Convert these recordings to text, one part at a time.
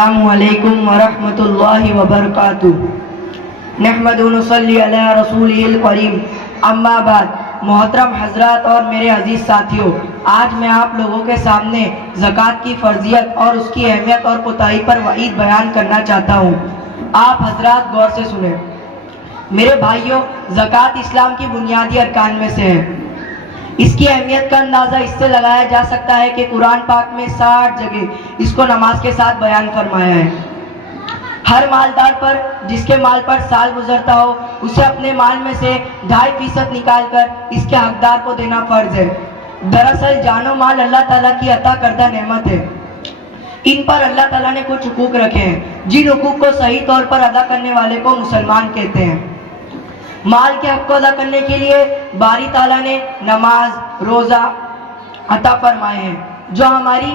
السلام علیکم ورحمۃ اللہ وبرکاتہ۔ نحمد و نصلی علی رسولہ الکریم، اما بعد۔ محترم حضرات اور میرے عزیز ساتھیوں، آج میں آپ لوگوں کے سامنے زکوٰۃ کی فرضیت اور اس کی اہمیت اور کوتاہی پر وعید بیان کرنا چاہتا ہوں۔ آپ حضرات غور سے سنیں۔ میرے بھائیوں، زکوٰۃ اسلام کی بنیادی ارکان میں سے ہے۔ اس کی اہمیت کا اندازہ اس سے لگایا جا سکتا ہے کہ قرآن پاک میں 60 جگہ اس کو نماز کے ساتھ بیان فرمایا ہے۔ ہر مالدار پر جس کے مال پر سال گزرتا ہو، اسے اپنے مال میں سے 2.5% نکال کر اس کے حقدار کو دینا فرض ہے۔ دراصل جان و مال اللہ تعالیٰ کی عطا کردہ نعمت ہے۔ ان پر اللہ تعالیٰ نے کچھ حقوق رکھے ہیں، جن حقوق کو صحیح طور پر ادا کرنے والے کو مسلمان کہتے ہیں۔ مال کے حق کو ادا کرنے کے لیے باری تعالیٰ نے نماز، روزہ عطا فرمائے ہیں، جو ہماری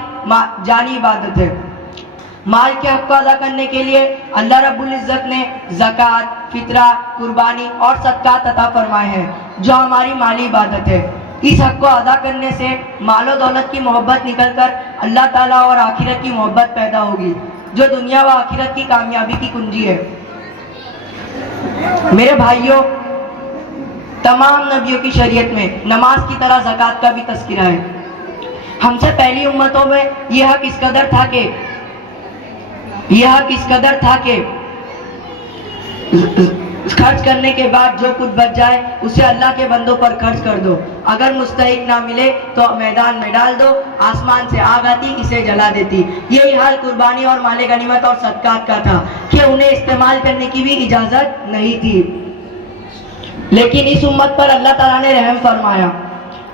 جانی عبادت ہے۔ مال کے حق کو ادا کرنے کے لیے اللہ رب العزت نے زکوٰۃ، فطرہ، قربانی اور صدقات عطا فرمائے ہیں، جو ہماری مالی عبادت ہے۔ اس حق کو ادا کرنے سے مال و دولت کی محبت نکل کر اللہ تعالیٰ اور آخرت کی محبت پیدا ہوگی، جو دنیا و آخرت کی کامیابی کی کنجی ہے۔ میرے بھائیوں، تمام نبیوں کی شریعت میں نماز کی طرح زکوٰۃ کا بھی تذکرہ ہے۔ ہم سے پہلی امتوں میں یہ حق اس قدر تھا کہ خرچ کرنے کے بعد جو کچھ بچ جائے اسے اللہ کے بندوں پر خرچ کر دو، اگر مستحق نہ ملے تو میدان میں ڈال دو، آسمان سے آگ آتی اسے جلا دیتی۔ یہی حال قربانی اور مال غنیمت اور صدقات کا تھا کہ انہیں استعمال کرنے کی بھی اجازت نہیں تھی، لیکن اس امت پر اللہ تعالیٰ نے رحم فرمایا۔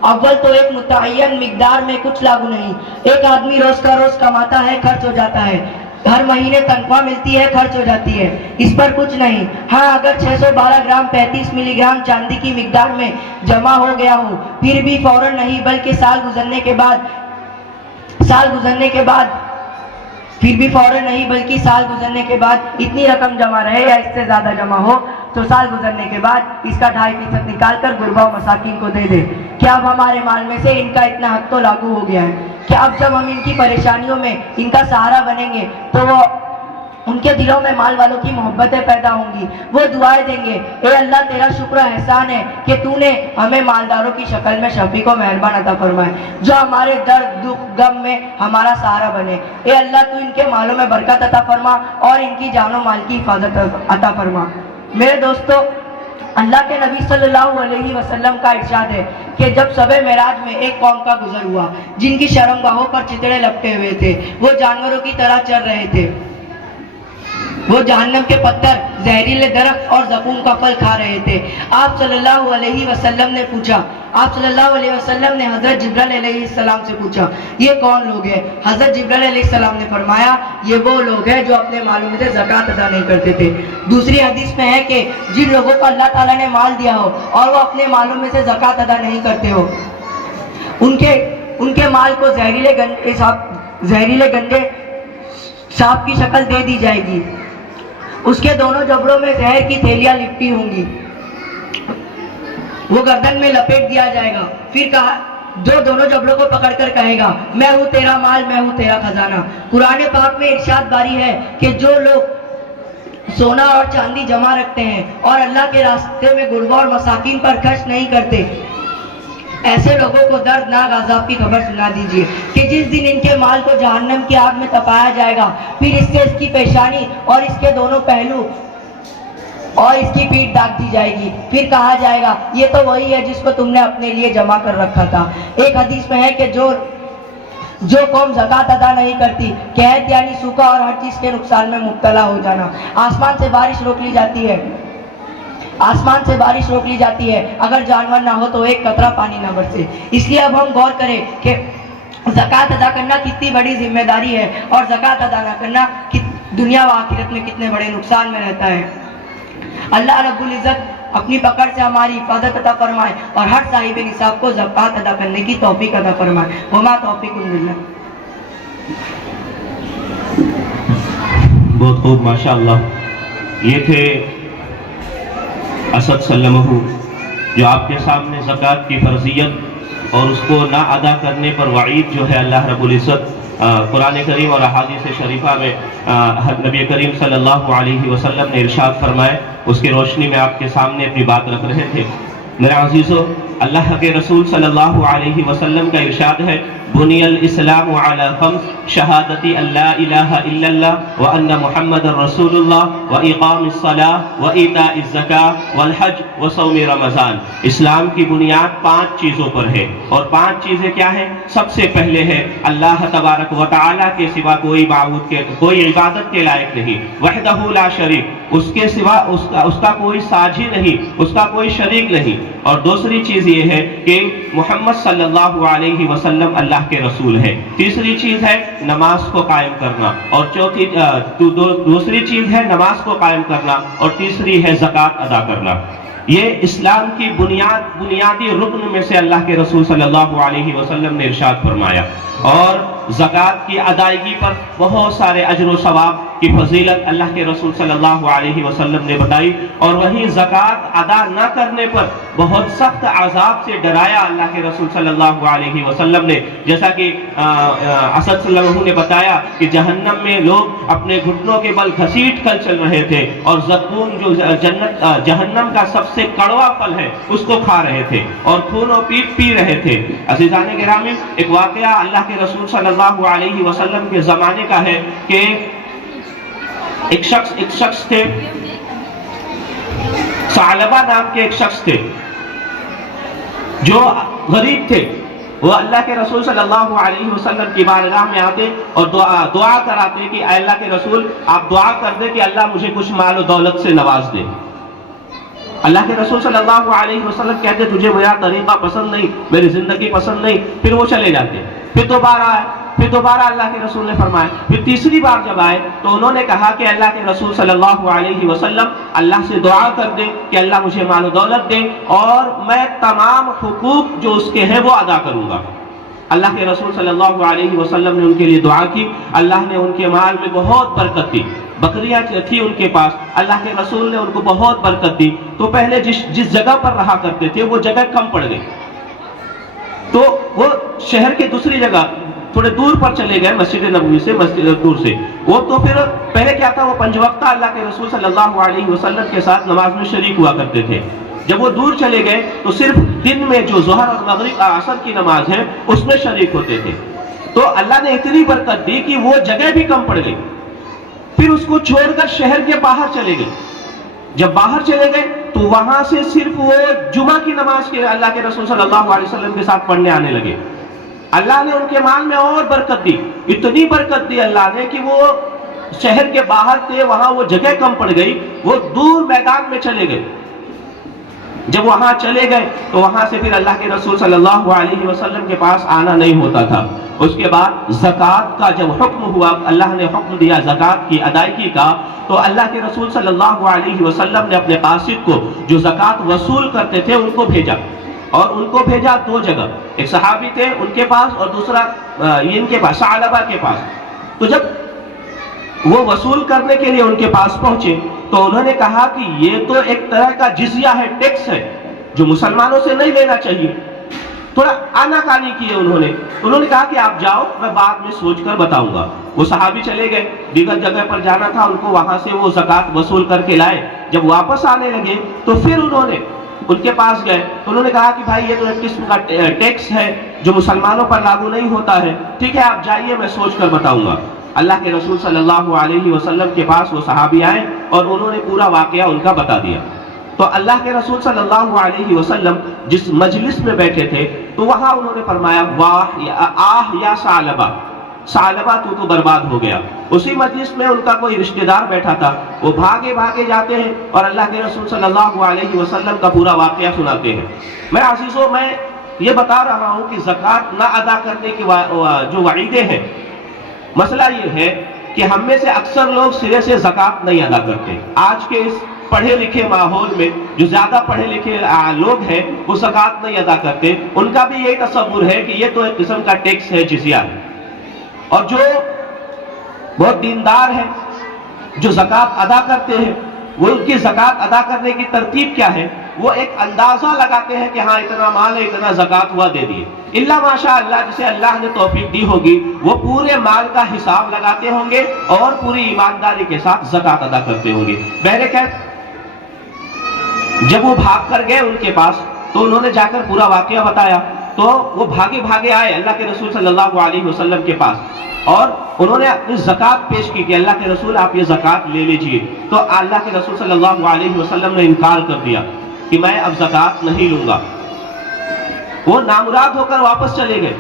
اول تو ایک متعین مقدار میں کچھ لاگو نہیں۔ ایک آدمی روز کا روز کماتا ہے، خرچ ہو جاتا ہے، ہر مہینے تنخواہ ملتی ہے، خرچ ہو جاتی ہے، اس پر کچھ نہیں۔ ہاں، اگر 612 گرام 35 ملی گرام چاندی کی مقدار میں جمع ہو گیا ہو، پھر بھی فوراً نہیں بلکہ سال گزرنے کے بعد اتنی رقم جمع رہے یا اس سے زیادہ جمع ہو تو سال گزرنے کے بعد اس کا 2.5% نکال کر غربا و مساکین کو دے دے۔ کیا اب ہمارے مال میں سے ان کا اتنا حق تو لاگو ہو گیا ہے؟ کہ اب جب ہم ان کی پریشانیوں میں ان کا سہارا بنیں گے تو وہ ان کے دلوں میں مال والوں کی محبتیں پیدا ہوں گی، وہ دعائیں دیں گے، اے اللہ تیرا شکر و احسان ہے کہ تو نے ہمیں مالداروں کی شکل میں شفیق و مہربان عطا فرمائے، جو ہمارے درد، دکھ، غم میں ہمارا سہارا بنے۔ اے اللہ تو ان کے مالوں میں برکت عطا فرما اور ان کی جان و مال کی حفاظت عطا فرما۔ میرے دوستو، اللہ کے نبی صلی اللہ علیہ وسلم کا ارشاد ہے کہ جب شب معراج میں ایک قوم کا گزر ہوا جن کی شرمگاہوں پر چتڑے لپٹے ہوئے تھے، وہ جانوروں کی طرح چل رہے تھے، وہ جہنم کے پتھر، زہریلے درخت اور زقوم کا پھل کھا رہے تھے۔ آپ صلی اللہ علیہ وسلم نے حضرت جبرائیل علیہ السلام سے پوچھا، یہ کون لوگ ہیں؟ حضرت جبرائیل علیہ السلام نے فرمایا، یہ وہ لوگ ہیں جو اپنے مالوں میں سے زکوٰۃ ادا نہیں کرتے تھے۔ دوسری حدیث میں ہے کہ جن لوگوں کو اللہ تعالیٰ نے مال دیا ہو اور وہ اپنے مالوں میں سے زکوٰۃ ادا نہیں کرتے ہو، ان کے مال کو زہریلے گندے سانپ کی شکل دے دی جائے گی، اس کے دونوں جبڑوں میں زہر کی تھیلیاں لپٹی ہوں گی، وہ گردن میں لپیٹ دیا جائے گا، پھر کہا جو دونوں جبڑوں کو پکڑ کر کہے گا، میں ہوں تیرا مال، میں ہوں تیرا خزانہ۔ قرآن پاک میں ارشاد باری ہے کہ جو لوگ سونا اور چاندی جمع رکھتے ہیں اور اللہ کے راستے میں غربا اور مساکین پر خرچ نہیں کرتے، ایسے لوگوں کو دردناک عذاب کی خبر سنا دیجیے کہ جس دن ان کے مال کو جہنم کی آگ میں تپایا جائے گا، پھر اس سے اس کی پیشانی اور اس کے دونوں پہلو اور اس کی پیٹھ داغ دی جائے گی، پھر کہا جائے گا یہ تو وہی ہے جس کو تم نے اپنے لیے جمع کر رکھا تھا۔ ایک حدیث میں ہے کہ جو قوم زکوٰۃ ادا نہیں کرتی، قحط یعنی سوکھا اور ہر چیز کے نقصان میں مبتلا ہو جانا، آسمان سے بارش روک لی جاتی ہے، اگر جانور نہ ہو تو ایک قطرہ پانی نہ برسے۔ اس لیے اب ہم غور کریں کہ زکوٰۃ ادا کرنا کتنی بڑی ذمہ داری ہے اور زکوٰۃ ادا نہ کرنا دنیا و آخرت میں کتنے بڑے نقصان میں رہتا ہے۔ اللہ رب العزت اپنی پکڑ سے ہماری حفاظت عطا فرمائے اور ہر صاحب نصاب کو زکوٰۃ ادا کرنے کی توفیق عطا فرمائے۔ وما توفیق الا باللہ۔ بہت خوب، ماشاءاللہ۔ یہ تھے اسد سلمہ، جو آپ کے سامنے زکوٰۃ کی فرضیت اور اس کو نہ ادا کرنے پر وعید جو ہے اللہ رب العزت قرآن کریم اور احادیث شریفہ میں نبی کریم صلی اللہ علیہ وسلم نے ارشاد فرمائے، اس کی روشنی میں آپ کے سامنے اپنی بات رکھ رہے تھے۔ میرے عزیزو، اللہ کے رسول صلی اللہ علیہ وسلم کا ارشاد ہے، بنی الاسلام علی خمس، شہادتی اللہ الہ الا اللہ وان محمد رسول اللہ واقام الصلاۃ وایتاء الزکاۃ والحج وصوم رمضان۔ اسلام کی بنیاد 5 چیزوں پر ہے، اور 5 چیزیں کیا ہیں؟ سب سے پہلے ہے اللہ تبارک و تعالی کے سوا کوئی عبادت کے لائق نہیں، وحدہ لا شریک، اس کے سوا اس کا کوئی ساجی نہیں، اس کا کوئی شریک نہیں۔ اور دوسری چیز یہ ہے کہ محمد صلی اللہ علیہ وسلم اللہ کے رسول ہے۔ تیسری چیز ہے نماز کو قائم کرنا، اور دوسری چیز ہے نماز کو قائم کرنا، اور تیسری ہے زکوٰۃ ادا کرنا۔ یہ اسلام کی بنیادی رکن میں سے اللہ کے رسول صلی اللہ علیہ وسلم نے ارشاد فرمایا۔ اور زکوٰۃ کی ادائیگی پر بہت سارے اجر و ثواب کی فضیلت اللہ کے رسول صلی اللہ علیہ وسلم نے بتائی، اور وہیں زکوٰۃ ادا نہ کرنے پر بہت سخت عذاب سے ڈرایا اللہ کے رسول صلی اللہ علیہ وسلم نے، جیسا کہ اسد صلی اللہ علیہ وسلم نے بتایا کہ جہنم میں لوگ اپنے گھٹنوں کے بل گھسیٹ کر چل رہے تھے، اور زقوم جو جہنم کا سب سے کڑوا پھل ہے اس کو کھا رہے تھے، اور خون و پیپ پی رہے تھے۔ عزیزان گرامی، ایک واقعہ اللہ کے رسول صلی اللہ علیہ وسلم کے زمانے کا ہے کہ ایک شخص تھے، ثعلبہ نام کے ایک شخص تھے جو غریب تھے۔ وہ اللہ کے رسول صلی اللہ علیہ وسلم کی بارگاہ میں آتے اور دعا کراتے کہ اے اللہ کے رسول، آپ دعا کر دیں کہ اللہ مجھے کچھ مال و دولت سے نواز دے۔ اللہ کے رسول صلی اللہ علیہ وسلم کہتے تجھے میرا طریقہ پسند نہیں، میری زندگی پسند نہیں، پھر وہ چلے جاتے۔ پھر دوبارہ اللہ کے رسول نے فرمایا، پھر تیسری بار جب آئے تو انہوں نے کہا کہ اللہ کے رسول صلی اللہ علیہ وسلم اللہ سے دعا کر دے کہ اللہ مجھے مال و دولت دے، اور میں تمام حقوق جو اس کے ہیں وہ ادا کروں گا۔ اللہ کے رسول صلی اللہ علیہ وسلم نے ان کے لیے دعا کی، اللہ نے ان کے مال میں بہت برکت دی، بکریاں تھی ان کے پاس، اللہ کے رسول نے ان کو بہت برکت دی۔ تو پہلے جس جگہ پر رہا کرتے تھے وہ جگہ کم پڑ گئی، تو وہ شہر کے دوسری جگہ تھوڑے دور پر چلے گئے، مسجد نبوی سے دور سے۔ وہ تو پھر پہلے کیا تھا، وہ 5 وقتہ اللہ کے رسول صلی اللہ علیہ وسلم کے ساتھ نماز میں شریک ہوا کرتے تھے۔ جب وہ دور چلے گئے تو صرف دن میں جو ظہر اور مغرب عصر کی نماز ہے اس میں شریک ہوتے تھے۔ تو اللہ نے اتنی برکت دی کہ وہ جگہ بھی کم پڑ گئی، پھر اس کو چھوڑ کر شہر کے باہر چلے گئے۔ جب باہر چلے گئے تو وہاں سے صرف وہ جمعہ کی نماز کے اللہ کے رسول صلی اللہ علیہ وسلم کے ساتھ پڑھنے آنے لگے۔ اللہ نے ان کے مال میں اور برکت دی، اتنی برکت دی اللہ نے کہ وہ شہر کے باہر تھے، وہاں وہ جگہ کم پڑ گئی، وہ دور میدان میں چلے گئے۔ جب وہاں چلے گئے تو وہاں سے پھر اللہ کے رسول صلی اللہ علیہ وسلم کے پاس آنا نہیں ہوتا تھا۔ اس کے بعد زکوٰۃ کا جب حکم ہوا، اللہ نے حکم دیا زکوٰۃ کی ادائیگی کا، تو اللہ کے رسول صلی اللہ علیہ وسلم نے اپنے قاصد کو جو زکوٰۃ وصول کرتے تھے ان کو بھیجا، اور ان کو بھیجا 2 جگہ، ایک صحابی تھے ان کے پاس اور دوسرا ان کے پاس، ثعلبہ کے پاس۔ تو جب وہ وصول کرنے کے لیے ان کے پاس پہنچے تو انہوں نے کہا کہ یہ تو ایک طرح کا جزیہ ہے، ٹیکس ہے جو مسلمانوں سے نہیں لینا چاہیے۔ تھوڑا آناکانی کیے انہوں نے کہا کہ آپ جاؤ، میں بعد میں سوچ کر بتاؤں گا۔ وہ صحابی چلے گئے، دیگر جگہ پر جانا تھا ان کو، وہاں سے وہ زکوٰۃ وصول کر کے لائے۔ جب واپس آنے لگے تو پھر انہوں نے ان کے پاس گئے تو انہوں نے کہا کہ بھائی یہ تو ایک قسم کا ٹیکس ہے جو مسلمانوں پر لاگو نہیں ہوتا ہے، ٹھیک ہے آپ جائیے، میں سوچ کر بتاؤں گا۔ اللہ کے رسول صلی اللہ علیہ وسلم کے پاس وہ صحابی آئے اور انہوں نے پورا واقعہ ان کا بتا دیا۔ تو اللہ کے رسول صلی اللہ علیہ وسلم جس مجلس میں بیٹھے تھے تو وہاں انہوں نے فرمایا، واہ یا ثعلبہ تو برباد ہو گیا۔ اسی مجلس میں ان کا کوئی رشتہ دار بیٹھا تھا، وہ بھاگے جاتے ہیں اور اللہ کے رسول صلی اللہ علیہ وسلم کا پورا واقعہ سناتے ہیں۔ میں عزیزوں، میں یہ بتا رہا ہوں کہ زکوٰۃ نہ ادا کرنے کی جو وعیدیں ہیں، مسئلہ یہ ہے کہ ہم میں سے اکثر لوگ سرے سے زکوٰۃ نہیں ادا کرتے۔ آج کے اس پڑھے لکھے ماحول میں جو زیادہ پڑھے لکھے لوگ ہیں وہ زکوٰۃ نہیں ادا کرتے، ان کا بھی یہی تصور ہے کہ یہ تو ایک قسم کا ٹیکس ہے، جزیہ ہے۔ اور جو بہت دیندار ہیں، جو زکوٰۃ ادا کرتے ہیں، وہ ان کی زکوٰۃ ادا کرنے کی ترتیب کیا ہے؟ وہ ایک اندازہ لگاتے ہیں کہ ہاں اتنا مال ہے، اتنا زکوٰۃ ہوا، دے دیے. الا ماشاء اللہ جسے اللہ نے توفیق دی ہوگی وہ پورے مال کا حساب لگاتے ہوں گے اور پوری ایمانداری کے ساتھ زکوٰۃ ادا کرتے ہوں گے. بہرکیف جب وہ بھاگ کر گئے ان کے پاس تو انہوں نے جا کر پورا واقعہ بتایا. تو وہ بھاگے آئے اللہ کے رسول صلی اللہ علیہ وسلم کے پاس اور انہوں نے اپنی زکوٰۃ پیش کی کہ اللہ کے رسول آپ یہ زکوٰۃ لے لیجئے. تو اللہ کے رسول صلی اللہ علیہ وسلم نے انکار کر دیا کہ میں اب زکوٰۃ نہیں لوں گا. وہ نامراد ہو کر واپس چلے گئے.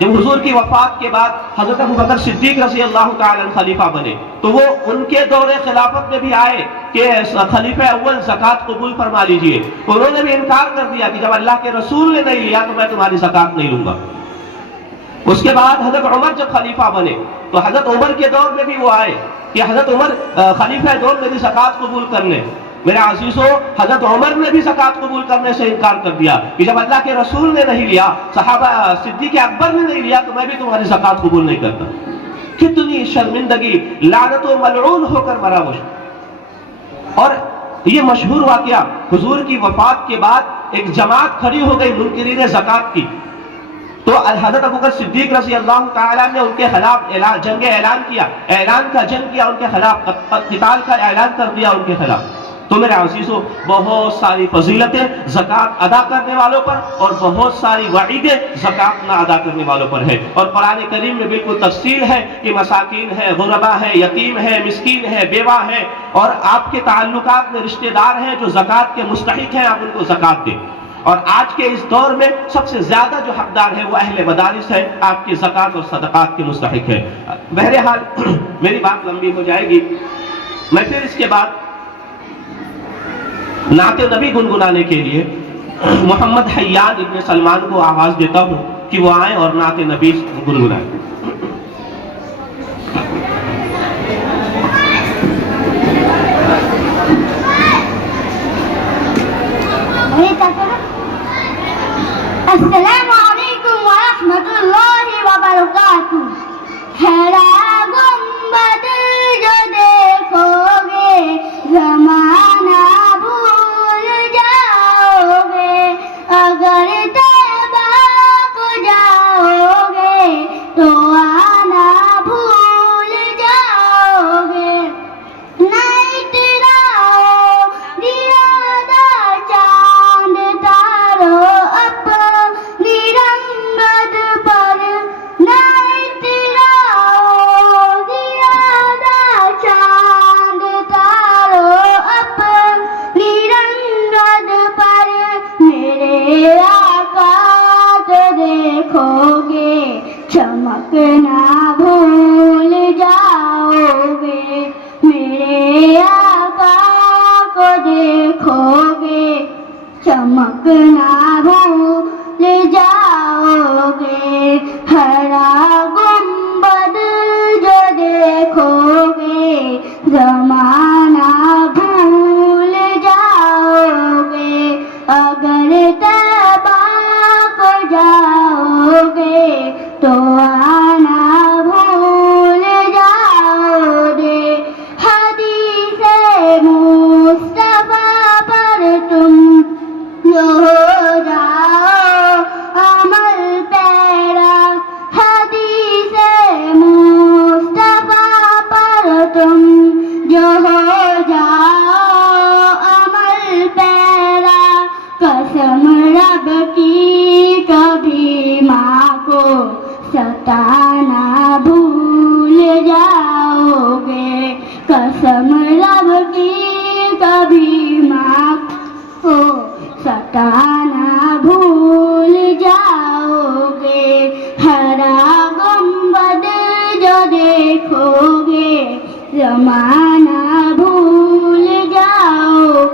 جب حضور کی وفات کے بعد حضرت ابوبکر صدیق رضی اللہ تعالی عنہ خلیفہ بنے تو وہ ان کے دور خلافت میں بھی آئے کہ خلیفہ اول زکوٰۃ قبول فرما لیجئے. انہوں نے بھی انکار کر دیا کہ جب اللہ کے رسول نے نہیں لیا تو میں تمہاری زکوٰۃ نہیں لوں گا. اس کے بعد حضرت عمر جب خلیفہ بنے تو حضرت عمر کے دور میں بھی وہ آئے کہ حضرت عمر خلیفہ دور میں بھی زکوٰۃ قبول کر لیں. میرے عزیزو حضرت عمر نے بھی زکوٰۃ قبول کرنے سے انکار کر دیا کہ جب اللہ کے رسول نے نہیں لیا، صحابہ صدیق اکبر نے نہیں لیا تو میں بھی تمہاری زکوٰۃ قبول نہیں کرتا. کتنی شرمندگی، لعنت و ملعون ہو کر مرا وہ. اور یہ مشہور واقعہ حضور کی وفات کے بعد ایک جماعت کھڑی ہو گئی منکرین زکوٰۃ کی. تو حضرت ابوبکر صدیق رضی اللہ تعالیٰ نے ان کے خلاف جنگ اعلان کیا، جنگ کیا ان کے خلاف، قتال کا اعلان کر دیا ان کے خلاف. تو میرے عزیزو بہت ساری فضیلتیں زکوٰۃ ادا کرنے والوں پر اور بہت ساری وعیدیں زکوٰۃ نہ ادا کرنے والوں پر ہے. اور قرآن کریم میں بالکل تفصیل ہے کہ مساکین ہے، غربا ہے، یتیم ہے، مسکین ہے، بیوہ ہے اور آپ کے تعلقات میں رشتہ دار ہیں جو زکوٰۃ کے مستحق ہیں، آپ ان کو زکوٰۃ دیں. اور آج کے اس دور میں سب سے زیادہ جو حقدار ہے وہ اہل مدارس ہے، آپ کی زکوٰۃ اور صدقات کے مستحق ہے. بہرحال میری بات لمبی ہو جائے گی. میں پھر اس کے بعد نعت نبی گنگنانے کے لیے محمد حیاد ابن سلمان کو آواز دیتا ہوں کہ وہ آئیں اور نعت نبی گنگنائیں. السلام علیکم ورحمۃ اللہ وبرکاتہ. ہرا گنبد جو دیکھو گے زمانہ بھول جاؤ گے، اگر طیبہ کو جاؤ گے تو آنا بھول جاؤ گے. نائٹ راؤ دیادہ چاند تارو اپنی رنگت پر، نائٹ راؤ دیادہ چاند تارو اپنی رنگت پر. میرے آقا تو دیکھو گے چمکنا بھول جاؤ گے، میرے آقا کو دیکھو گے چمکنا بھول جاؤ گے. ہرا گنبد جو دیکھو گے زمانہ بھول جاؤ گے، اگر طیبہ کو جاؤ گے تو آنا بھول جاؤ گے. حدیث مصطفیٰ پر تم جو ہو جاؤ عمل پیرا، حدیث مصطفیٰ پر تم جو ہو جاؤ عمل پیرا. قسم رب کی کبھی ماں کو ستانا بھول جاؤ گے، قسم رب کی کبھی ماں کو ستانا بھول جاؤ گے. ہرا گنبد جو دیکھو گے زمانہ بھول جاؤ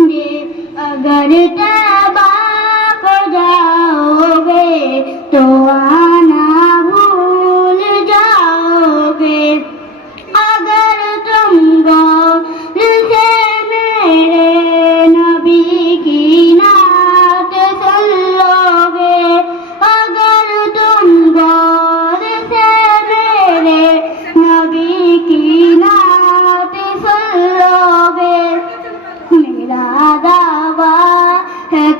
گے، اگر طیبہ کو جاؤ گے تو آنا بھول جاؤ گے. اگر تم غور سے میرے نبی کی نعت سن لو گے، اگر تم غور سے میرے نبی کی نعت